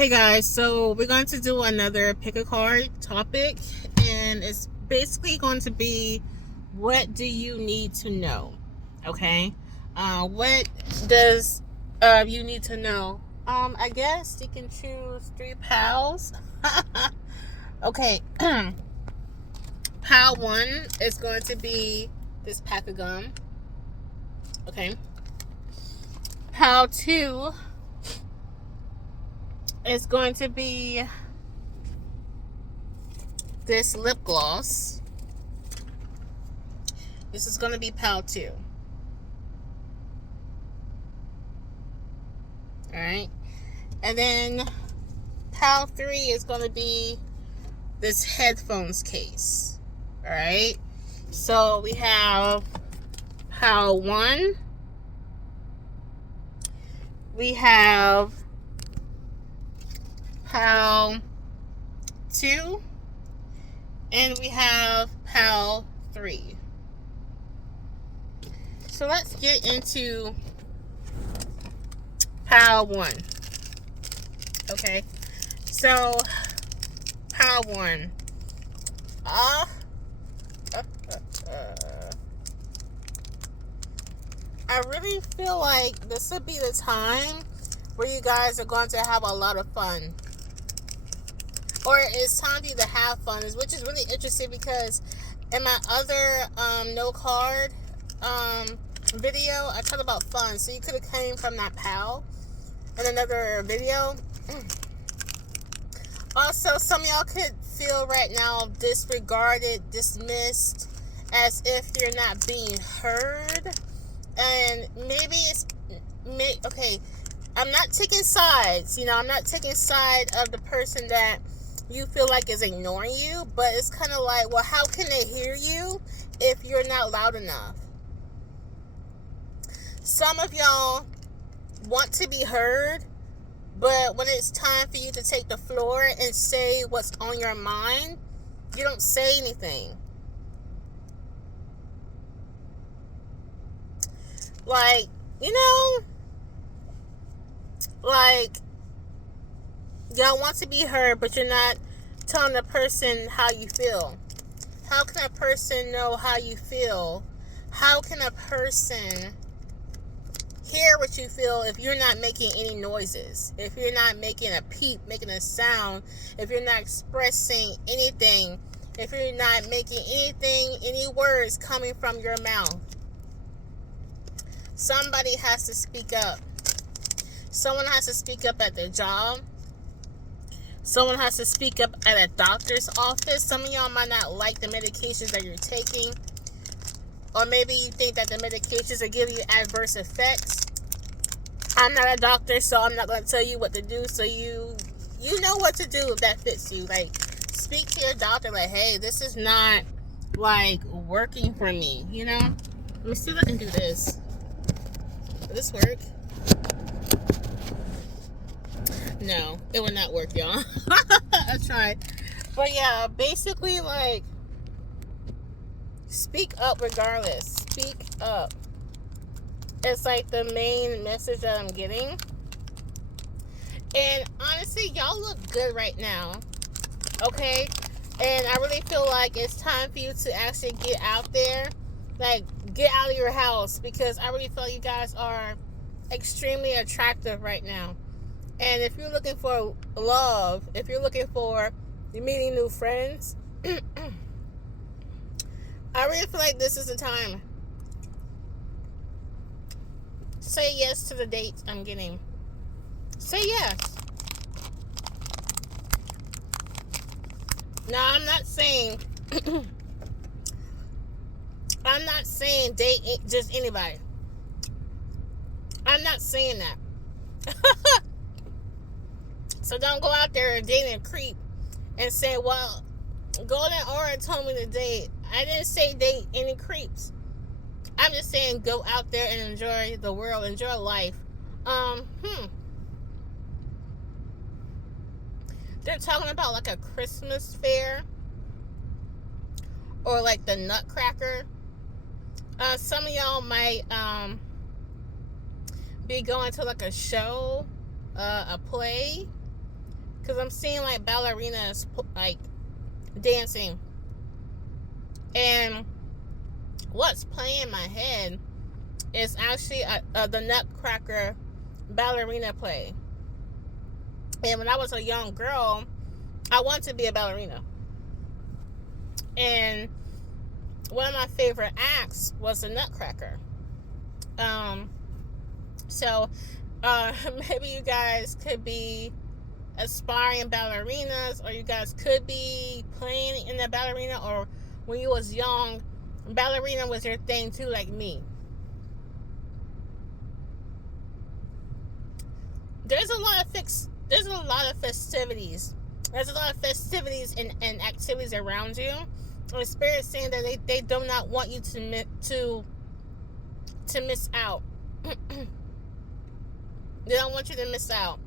Hey guys, so we're going to do another pick a card topic, and it's basically going to be, what do you need to know? Okay, what does you need to know? I guess you can choose 3 pals. Okay, pal 1 is going to be this pack of gum. Okay, pal 2 is going to be this lip gloss. This is going to be pal 2. Alright. And then pal 3 is going to be this headphones case. Alright. So we have pal 1. We have pal 2. And we have pal 3. So let's get into pal 1. Okay. So pal 1. I really feel like this would be the time where you guys are going to have a lot of fun. Or it's time for you to have fun, which is really interesting because in my other no card video, I talked about fun. So you could have came from that pal in another video. Also, some of y'all could feel right now disregarded, dismissed, as if you're not being heard. And maybe it's okay. I'm not taking sides. I'm not taking side of the person that you feel like is ignoring you, but it's kind of like, well, how can they hear you if you're not loud enough? Some of y'all want to be heard, but when it's time for you to take the floor and say what's on your mind, you don't say anything. Like, y'all want to be heard, but you're not telling the person how you feel. How can a person know how you feel? How can a person hear what you feel if you're not making any noises? If you're not making a peep, making a sound, if you're not expressing anything, if you're not making anything, any words coming from your mouth. Somebody has to speak up. Someone has to speak up at their job. Someone has to speak up at a doctor's office. Some of y'all might not like the medications that you're taking. Or maybe you think that the medications are giving you adverse effects. I'm not a doctor, so I'm not going to tell you what to do. So you know what to do if that fits you. Like, speak to your doctor like, hey, this is not, like, working for me, Let me see if I can do this. Will this work? No, it will not work, y'all. I tried. But yeah, basically, like, speak up regardless. Speak up. It's like the main message that I'm getting. And honestly, y'all look good right now. Okay? And I really feel like it's time for you to actually get out there. Like, get out of your house. Because I really feel like you guys are extremely attractive right now. And if you're looking for love, if you're looking for meeting new friends, I really feel like this is the time. Say yes to the dates I'm getting. Say yes. Now, I'm not saying date just anybody. I'm not saying that. So don't go out there and date a creep and say, well, Golden Aura told me to date. I didn't say date any creeps. I'm just saying go out there and enjoy the world, enjoy life. They're talking about like a Christmas fair or like the Nutcracker. Some of y'all might be going to like a show, a play, because I'm seeing like ballerinas like dancing, and what's playing in my head is actually the Nutcracker ballerina play. And when I was a young girl, I wanted to be a ballerina. And one of my favorite acts was the Nutcracker. So maybe you guys could be aspiring ballerinas, or you guys could be playing in the ballerina, or when you was young, ballerina was your thing too, like me. There's a lot of festivities. There's a lot of festivities and activities around you. And the Spirit's saying that they do not want you to miss out. They don't want you to miss out.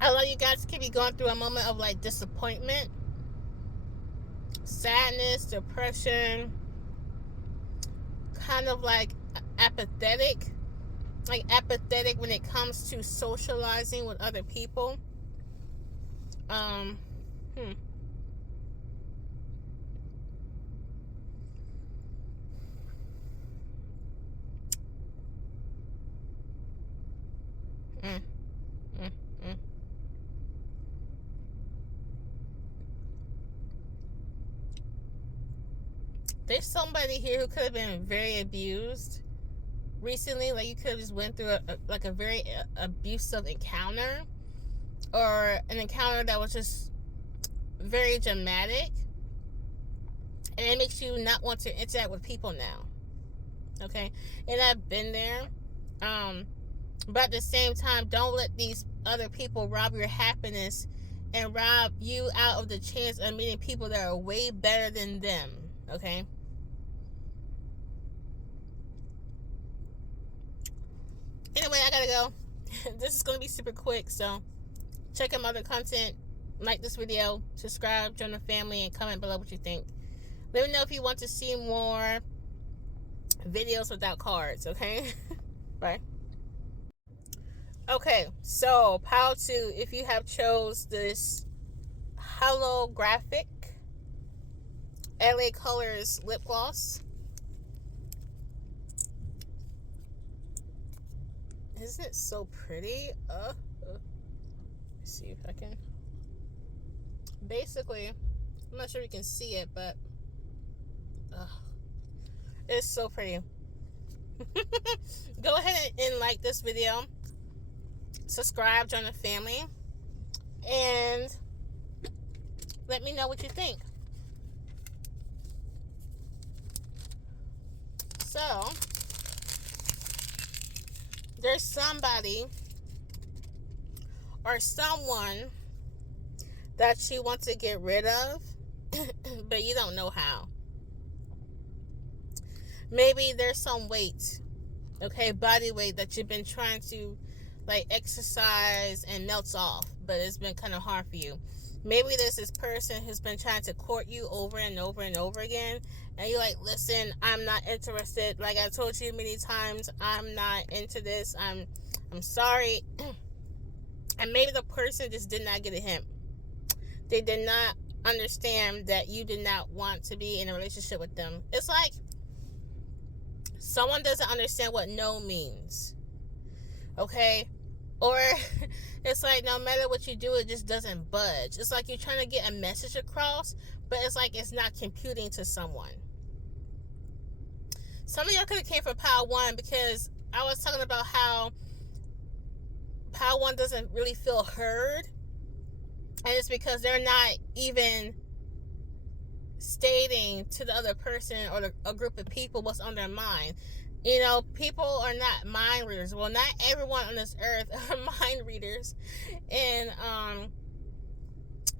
A lot of you guys could be going through a moment of like disappointment, sadness, depression, kind of like apathetic. Like apathetic when it comes to socializing with other people. There's somebody here who could have been very abused recently. Like you could have just went through a very abusive encounter, or an encounter that was just very dramatic, and it makes you not want to interact with people now. Okay, and I've been there. But at the same time, don't let these other people rob your happiness and rob you out of the chance of meeting people that are way better than them. Okay. Anyway, I gotta go. This is gonna be super quick, so check out my other content, like this video, subscribe, join the family, and comment below what you think. Let me know if you want to see more videos without cards, okay? Bye. Okay, so how to, if you have chose this holographic LA Colors lip gloss. Isn't it so pretty? Let's see if I can. Basically, I'm not sure you can see it, but it's so pretty. Go ahead and like this video, subscribe, join the family, and let me know what you think. So, there's somebody or someone that you want to get rid of, but you don't know how. Maybe there's some weight, okay, body weight that you've been trying to like exercise and melts off, but it's been kind of hard for you. Maybe there's this person who's been trying to court you over and over and over again, and you're like, listen, I'm not interested. Like I told you many times, I'm not into this. I'm sorry. And maybe the person just did not get a hint. They did not understand that you did not want to be in a relationship with them. It's like someone doesn't understand what no means. Okay? Or it's like no matter what you do, it just doesn't budge. It's like you're trying to get a message across, but it's like it's not computing to someone. Some of y'all could have came from Power One, because I was talking about how Power One doesn't really feel heard. And it's because they're not even stating to the other person or a group of people what's on their mind. You know, people are not mind readers. Well, not everyone on this earth are mind readers. And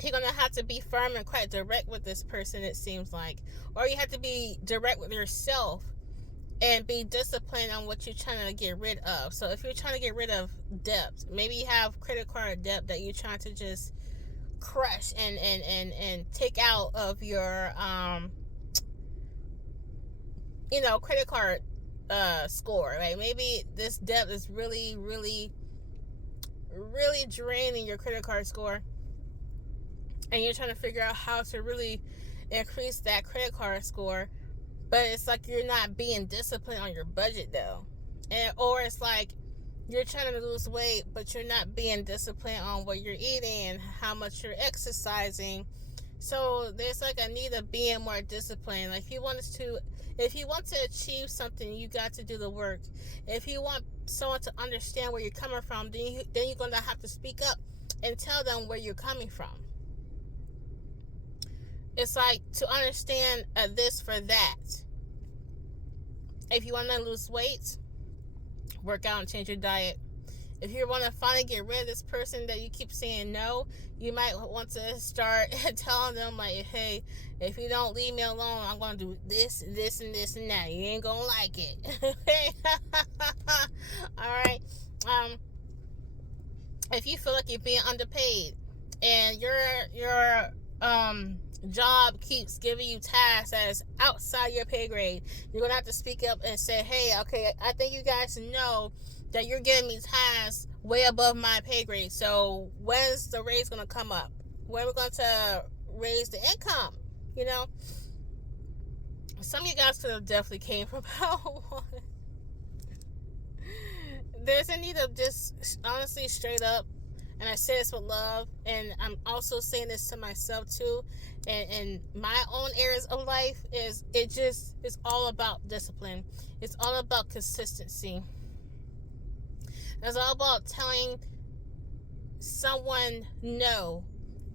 you're going to have to be firm and quite direct with this person, it seems like. Or you have to be direct with yourself and be disciplined on what you're trying to get rid of. So if you're trying to get rid of debt, maybe you have credit card debt that you're trying to just crush and take out of your credit card score, right? Maybe this debt is really really draining your credit card score, and you're trying to figure out how to really increase that credit card score, but it's like you're not being disciplined on your budget though. Or it's like you're trying to lose weight, but you're not being disciplined on what you're eating and how much you're exercising. So there's like a need of being more disciplined. Like if you want to achieve something, you got to do the work. If you want someone to understand where you're coming from, then you're gonna have to speak up and tell them where you're coming from. It's like to understand this for that. If you want to lose weight, work out and change your diet. If you want to finally get rid of this person that you keep saying no, you might want to start telling them like, hey, if you don't leave me alone, I'm going to do this, and this, and this, and that. You ain't going to like it. All right. If you feel like you're being underpaid and your job keeps giving you tasks that is outside your pay grade, you're going to have to speak up and say, hey, okay, I think you guys know that you're giving me tasks way above my pay grade. So when's the raise going to come up? When are we going to raise the income? You know, some of you guys could have definitely came from Power One. There's a need of just honestly straight up, and I say this with love, and I'm also saying this to myself too, and my own areas of life, is it's all about discipline. It's all about consistency. It's all about telling someone no,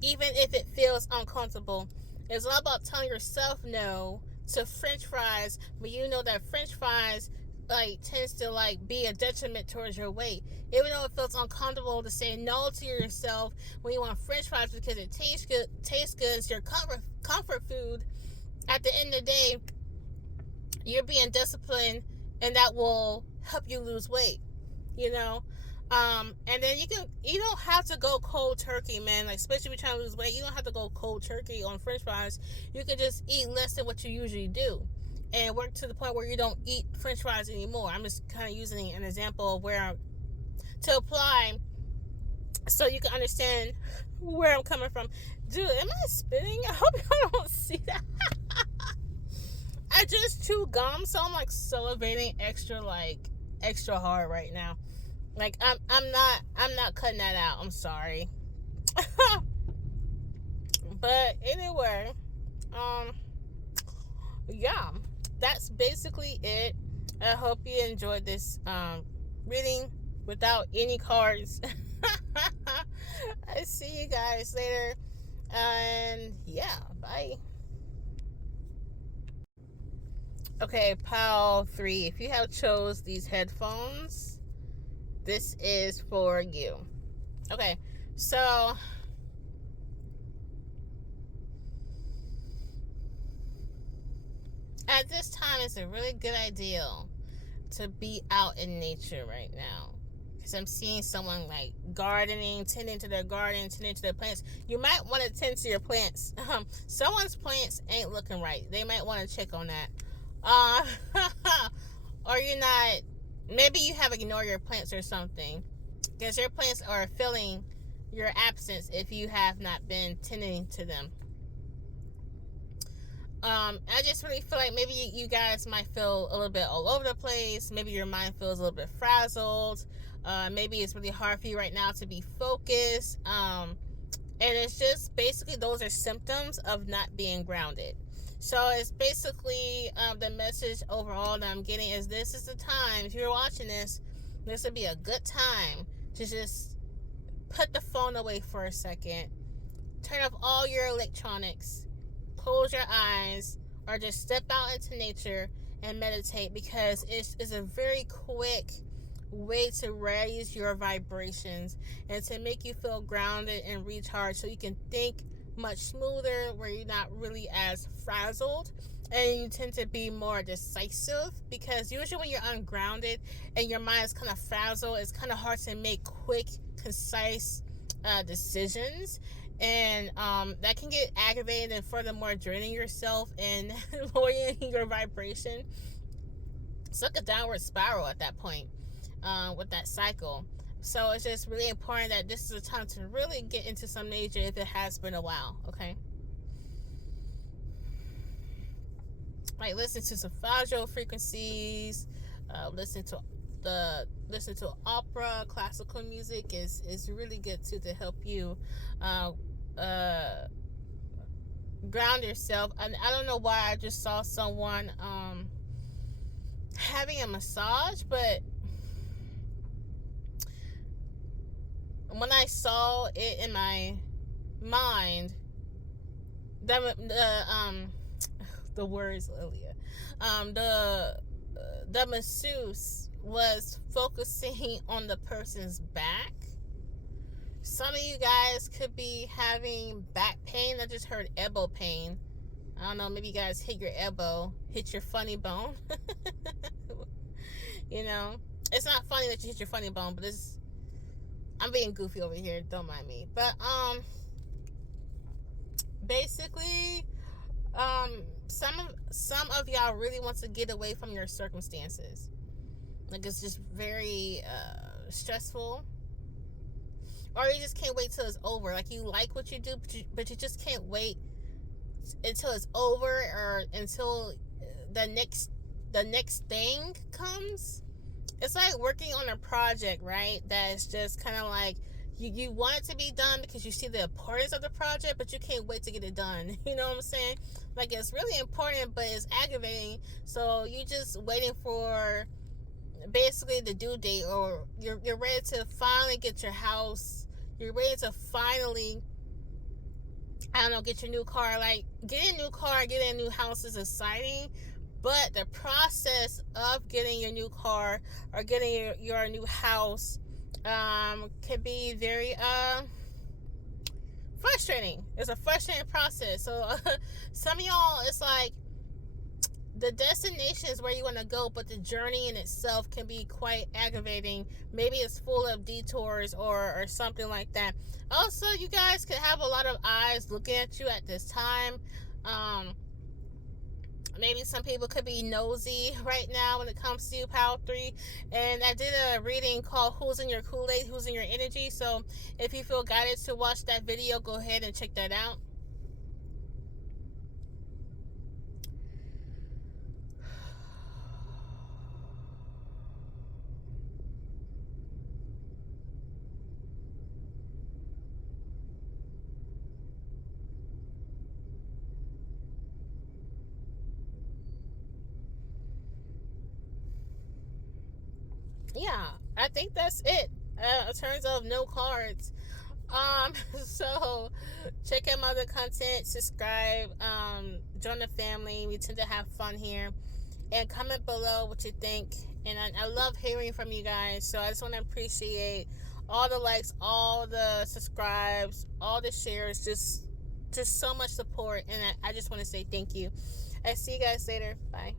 even if it feels uncomfortable. It's all about telling yourself no to French fries when you know that French fries like tends to like be a detriment towards your weight. Even though it feels uncomfortable to say no to yourself when you want French fries because it tastes good, it's your comfort food. At the end of the day, you're being disciplined, and that will help you lose weight. You know, and then you don't have to go cold turkey, man. Like especially if you're trying to lose weight, you don't have to go cold turkey on French fries. You can just eat less than what you usually do, and work to the point where you don't eat French fries anymore. I'm just kind of using an example of where to apply, so you can understand where I'm coming from. Dude, am I spitting? I hope y'all don't see that. I just chewed gum, so I'm like salivating extra hard right now. Like I'm not cutting that out. I'm sorry. But anyway, yeah, that's basically it. I hope you enjoyed this reading without any cards. I see you guys later, and yeah, bye. Okay, pile 3. If you have chose these headphones, this is for you. Okay, so at this time, it's a really good idea to be out in nature right now. Because I'm seeing someone like gardening, tending to their garden, tending to their plants. You might want to tend to your plants. Someone's plants ain't looking right. They might want to check on that. Or you're not, maybe you have ignored your plants or something, because your plants are filling your absence if you have not been tending to them. I just really feel like maybe you guys might feel a little bit all over the place. Maybe your mind feels a little bit frazzled. Maybe it's really hard for you right now to be focused. And it's just basically those are symptoms of not being grounded. So it's basically the message overall that I'm getting is this is the time. If you're watching this would be a good time to just put the phone away for a second. Turn off all your electronics. Close your eyes, or just step out into nature and meditate, because it's a very quick way to raise your vibrations and to make you feel grounded and recharged, so you can think much smoother, where you're not really as frazzled, and you tend to be more decisive. Because usually when you're ungrounded and your mind is kind of frazzled, it's kind of hard to make quick, concise decisions. And that can get aggravated and furthermore draining yourself and lowering your vibration. It's like a downward spiral at that point with that cycle. So it's just really important that this is a time to really get into some nature if it has been a while, okay? Like listen to some fragile frequencies, listen to opera, classical music is really good too to help you uh, uh, ground yourself. And I don't know why I just saw someone having a massage, but when I saw it in my mind, the words earlier, the masseuse was focusing on the person's back. Some of you guys could be having back pain. I just heard elbow pain. I don't know, maybe you guys hit your elbow, hit your funny bone. You know, it's not funny that you hit your funny bone, but I'm being goofy over here, don't mind me. But basically, some of y'all really want to get away from your circumstances. Like it's just very stressful, or you just can't wait till it's over. Like you like what you do, but you just can't wait until it's over, or until the next thing comes. It's like working on a project, right? That's just kind of like you want it to be done because you see the importance of the project, but you can't wait to get it done. You know what I'm saying? Like it's really important, but it's aggravating. So you just waiting for basically the due date, or you're ready to finally get your house. You're ready to finally, I don't know, get your new car. Like getting a new car, getting a new house is exciting, but the process of getting your new car or getting your new house can be very frustrating. It's a frustrating process. So some of y'all, it's like the destination is where you want to go, but the journey in itself can be quite aggravating. Maybe it's full of detours or something like that. Also, you guys could have a lot of eyes looking at you at this time. Maybe some people could be nosy right now when it comes to Power 3. And I did a reading called Who's in Your Kool-Aid, Who's in Your Energy. So if you feel guided to watch that video, go ahead and check that out. Yeah, I think that's it. In terms of no cards. So check out my other content, subscribe, join the family. We tend to have fun here. And comment below what you think. And I love hearing from you guys. So I just want to appreciate all the likes, all the subscribes, all the shares, just so much support. And I just want to say thank you. I see you guys later. Bye.